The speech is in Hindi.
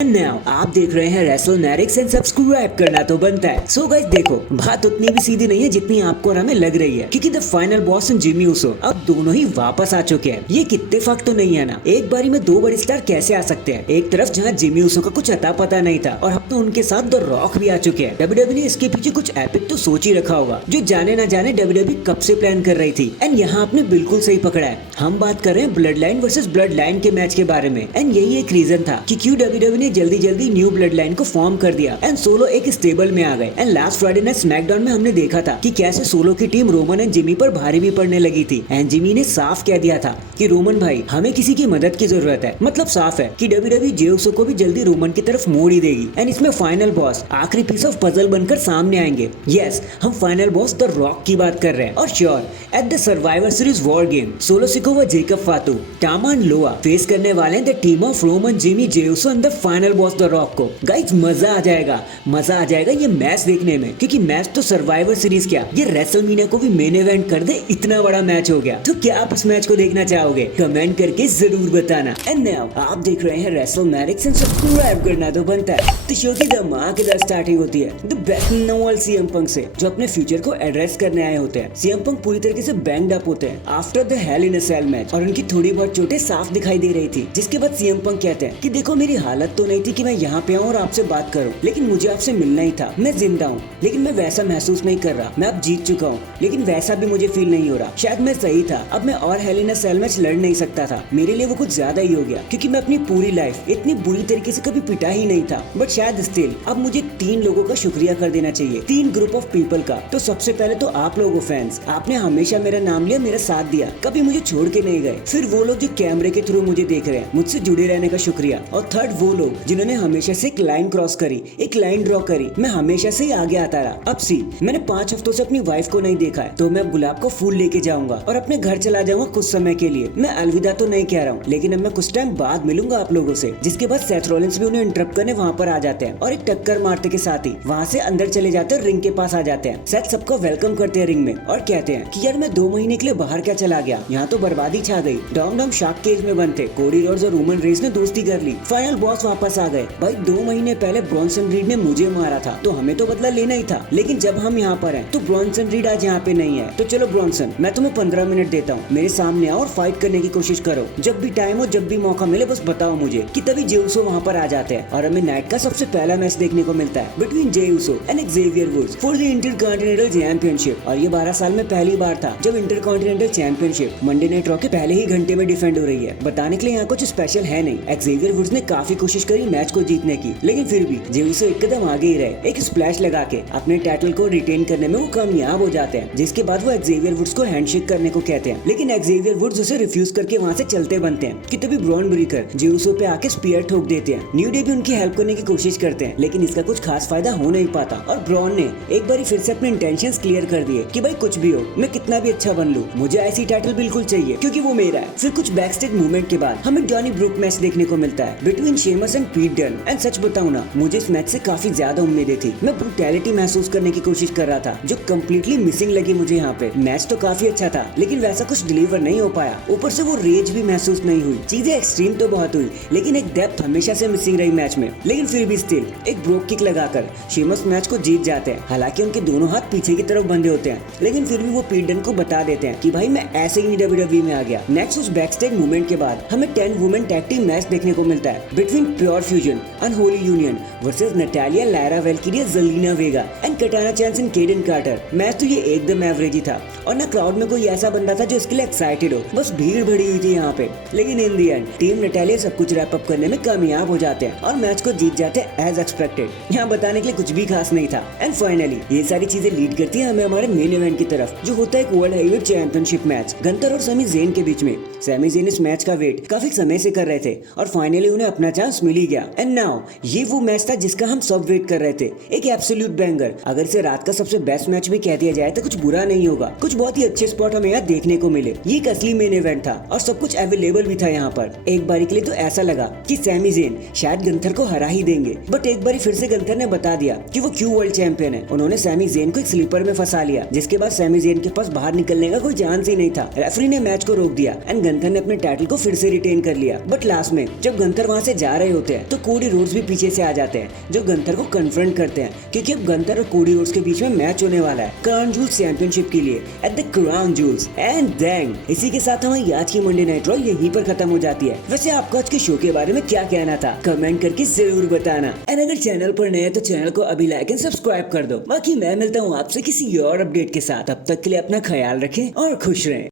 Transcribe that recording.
Now, आप देख रहे हैं रेसलमैनिक्स एंड सब्सक्राइब करना तो बनता है। सो गाइस देखो, बात उतनी भी सीधी नहीं है जितनी आपको और हमें लग रही है, क्योंकि the final boss and Jimmy Uso अब दोनों ही वापस आ चुके हैं। ये कितने फक तो नहीं है ना, एक बारी में दो बड़े स्टार कैसे आ सकते हैं। एक तरफ जहाँ जिमी ऊसो का कुछ अता पता नहीं था और अब तो उनके साथ द रॉक भी आ चुके हैं। डब्ल्यूडब्ल्यू ने इसके पीछे कुछ एपिक तो सोच ही रखा होगा, जो जाने ना जाने डब्ल्यूडब्ल्यू कब से प्लान कर रही थी। एंड यहाँ आपने बिल्कुल सही पकड़ा है, हम बात कर रहे हैं blood line versus blood line के मैच के बारे में। एंड यही एक रीजन था कि क्यों डब्ल्यूडब्ल्यू ने जल्दी जल्दी न्यू ब्लड लाइन को फॉर्म कर दिया एंड सोलो एक स्टेबल में आ गए। And last Friday night SmackDown में हमने देखा था कि कैसे सोलो की टीम रोमन एंड जिमी पर भारी भी पड़ने लगी थी। एंड जिमी ने साफ कह दिया था कि रोमन भाई, हमें किसी की मदद की जरूरत है। मतलब साफ है कि डब्ल्यूडब्ल्यू जे ऊसो को भी जल्दी रोमन की तरफ मोड़ ही देगी। एंड इसमें फाइनल बॉस आखिरी पीस ऑफ पजल बनकर सामने आएंगे। यस, हम फाइनल बॉस द रॉक की बात कर रहे हैं। और sure, at the Survivor Series War Games Solo Sikoa, Jacob Fatu, Tama Loa face करने वाले हैं the team of Roman, Jimmy, Jey Uso and the final boss The Rock को। गाइस मजा आ जाएगा ये मैच देखने में, क्योंकि मैच तो सर्वाइवर सीरीज क्या, ये रेसलमेनिया को भी मेन इवेंट कर दे, इतना बड़ा मैच हो गया। तो क्या आप इस मैच को देखना चाहोगे? कमेंट करके जरूर बताना। एंड नाउ आप देख रहे हैं रेसलमैनिक्स एंड सब्सक्राइब करना तो बनता है। तो शो की धमाकेदार स्टार्टिंग होती है the best novel CM Punk से, जो अपने फ्यूचर को एड्रेस करने आए होते हैं। सीएम पंक पूरी तरीके से बैंग्ड अप होते हैं after the hell in a cell match, और उनकी थोड़ी बहुत चोटें साफ दिखाई दे रही थी। जिसके बाद सीएम पंक कहते हैं कि देखो, मेरी हालत तो नहीं थी कि मैं यहाँ पे आऊँ और आपसे बात करूं, लेकिन मुझे आपसे मिलना ही था। मैं जिंदा हूँ, लेकिन मैं वैसा महसूस नहीं कर रहा। मैं अब जीत चुका हूँ, लेकिन वैसा भी मुझे फील नहीं हो रहा। शायद मैं सही था, अब मैं और hello in a cell match लड़ नहीं सकता था। मेरे लिए वो कुछ ज्यादा ही हो गया, क्योंकि मैं अपनी पूरी लाइफ इतनी बुरी तरीके से कभी पिटा ही नहीं था। बट शायद स्टिल अब मुझे 3 लोगों का शुक्रिया कर देना चाहिए, 3 ग्रुप ऑफ पीपल का। तो सबसे पहले तो आप लोगों फैंस, आपने हमेशा मेरा नाम लिया, मेरा साथ दिया, कभी मुझे छोड़ के नहीं गए। फिर वो लोग जो कैमरे के थ्रू मुझे देख रहे हैं, मुझसे जुड़े रहने का शुक्रिया। और थर्ड वो लोग जिन्होंने हमेशा से एक लाइन क्रॉस करी, एक लाइन ड्रॉ करी। मैं हमेशा से ही आगे आता रहा। अब सी, मैंने 5 हफ्तों से अपनी वाइफ को नहीं देखा है, तो मैं अब गुलाब को फूल लेके जाऊंगा और अपने घर चला जाऊंगा कुछ समय के लिए। मैं अलविदा तो नहीं कह रहा हूँ, लेकिन अब मैं कुछ टाइम बाद मिलूंगा आप लोगों से। जिसके बाद सेथ रॉलिंस भी उन्हें इंटरप्ट करने वहाँ पर आ जाते हैं और एक टक्कर मारते के साथ ही वहाँ से अंदर चले जाते हैं, रिंग के पास आ जाते हैं। सेथ सबका वेलकम करते हैं रिंग में और कहते हैं कि यार मैं 2 महीने के लिए बाहर क्या चला गया, यहाँ तो बर्बादी छा गई। डॉम डॉम शार्क केज में बंद थे, कोडी रोड्स और रोमन रेंज ने दोस्ती कर ली, फाइनल बॉस वापस आ गए। भाई 2 महीने पहले ब्रॉन्सन रीड ने मुझे मारा था, तो हमें तो बदला लेना ही था। लेकिन जब हम यहाँ पर हैं, तो ब्रॉन्सन रीड आज यहाँ पे नहीं है। तो चलो ब्रॉन्सन, मैं तुम्हें 15 मिनट देता हूँ, मेरे सामने आओ और फाइट करने की कोशिश करो। जब भी टाइम हो, जब भी मौका मिले, बस बताओ मुझे। कि तभी जे ऊसो वहाँ पर आ जाते हैं और हमें नाइट का सबसे पहला मैच देखने को मिलता है between J Uso and Xavier Woods for the intercontinental championship. और ये 12 साल में पहली बार था जब intercontinental championship Monday Night Raw के पहले ही घंटे में डिफेंड हो रही है। बताने के लिए यहाँ कुछ स्पेशल है नहीं। एक्सेवियर वुड्स ने काफी कोशिश करी मैच को जीतने की, लेकिन फिर भी जे ऊसो एक कदम आगे ही रहे। एक स्प्लैश लगा के अपने टाइटल को रिटेन करने में वो कामयाब हो जाते हैं। जिसके बाद वो एक्सेवियर वुड्स को हैंडशेक करने को कहते हैं, लेकिन एक्सेवियर वुड्स उसे रिफ्यूज करके वहाँ से चलते बनते हैं। कि तभी ब्रॉन ब्रेकर जे ऊसो पे आके स्पीयर ठोक देते हैं। न्यू डे भी उनकी हेल्प करने की कोशिश करते हैं, लेकिन इसका कुछ खास फायदा हो नहीं पाता। और ब्रॉन ने एक बार फिर से अपने इंटेंशंस क्लियर कर दिए कि भाई कुछ भी हो, मैं कितना भी अच्छा बन लूं, मुझे ऐसी टाइटल बिल्कुल चाहिए, क्योंकि वो मेरा है। फिर कुछ बैकस्टेज मूवमेंट के बाद हमें जॉनी ब्रूक मैच देखने को मिलता है बिटवीन शेमस एंड पीट डन। एंड सच बताऊं ना, मुझे इस मैच से काफी ज्यादा उम्मीदें थी। मैं ब्रूटैलिटी महसूस करने की कोशिश कर रहा था, जो कम्प्लीटली मिसिंग लगी मुझे यहाँ पे। मैच तो काफी अच्छा था, लेकिन वैसा कुछ डिलीवर नहीं हो पाया। ऊपर से वो रेज भी महसूस नहीं हुई। चीजें एक्सट्रीम तो बहुत हुई, लेकिन एक डेप्थ हमेशा से मिसिंग रही मैच में। लेकिन फिर भी स्टिल एक ब्रोक किक लगाकर शेमस मैच को जीत जाते हैं। हालांकि उनके दोनों हाथ पीछे की तरफ बंधे होते हैं, लेकिन फिर भी वो पीट डन को बता देते हैं कि भाई मैं ऐसे ही नहीं डब्ल्यूडब्ल्यूई में आ गया। नेक्स्ट उस बैकस्टेज मूवमेंट के बाद हमें 10 वुमेन टैग टीम मैच देखने को मिलता है between Pure Fusion, Unholy Union versus Natalya, Lyra Valkyria, Zelina Vega and Katana Chance and Kayden Carter. Match तो ये एकदम एवरेज ही था, और ना क्राउड में कोई ऐसा बंदा था जो इसके लिए एक्साइटेड हो। बस भीड़ भरी हुई थी यहाँ पे। लेकिन इन दी एंड टीम नटालिया सब कुछ रैप अप करने में कामयाब हो जाते हैं और मैच को जीत जाते हैं एज एक्सपेक्टेड। यहाँ बताने के लिए कुछ भी खास नहीं था। एंड फाइनली ये सारी चीजें लीड करती है हमें हमारे मेन इवेंट की तरफ, जो होता है एक वर्ल्ड हेवीवेट चैंपियनशिप मैच गंतर और समी ज़ेन के बीच में। सैमी ज़ेन इस मैच का वेट काफी समय से कर रहे थे और फाइनली उन्हें अपना चांस मिल ही गया। एंड नाउ ये वो मैच था जिसका हम सब वेट कर रहे थे, एक एब्सोल्यूट बैंगर। अगर इसे रात का सबसे बेस्ट मैच भी कह दिया जाए तो कुछ बुरा नहीं होगा। कुछ बहुत ही अच्छे स्पॉट हमें यहाँ देखने को मिले। ये एक असली मेन इवेंट था और सब कुछ अवेलेबल भी था यहाँ पर। एक बारी के लिए तो ऐसा लगा कि सैमी ज़ेन शायद गंथर को हरा ही देंगे, बट एक बारी फिर से गंथर ने बता दिया कि वो क्यों वर्ल्ड चैंपियन है। उन्होंने सैमी ज़ेन को एक स्लीपर में फंसा लिया, जिसके बाद सैमी ज़ेन के पास बाहर निकलने का कोई चांस ही नहीं था। रेफरी ने मैच को रोक दिया एंड गंथर ने अपने टाइटल को फिर से रिटेन कर लिया। बट लास्ट में जब गंथर वहाँ से जा रहे होते होते हैं तो कोडी रोड्स भी पीछे से आ जाते हैं जो गंथर को कन्फ्रंट करते हैं क्योंकि अब गंथर और कोडी रोड्स के बीच में मैच होने वाला है क्राउन जूल्स चैंपियनशिप के लिए at the Crown Jewels and then इसी के साथ हमारी आज की मंडे नाइट रॉ यहीं पर खत्म हो जाती है। वैसे आपको आज के शो के बारे में क्या कहना था कमेंट करके जरूर बताना एंड अगर चैनल पर नए हैं तो चैनल को अभी लाइक एंड सब्सक्राइब कर दो। बाकी मैं मिलता हूँ आपसे किसी और अपडेट के साथ, तब तक के लिए अपना ख्याल रखें और खुश रहें।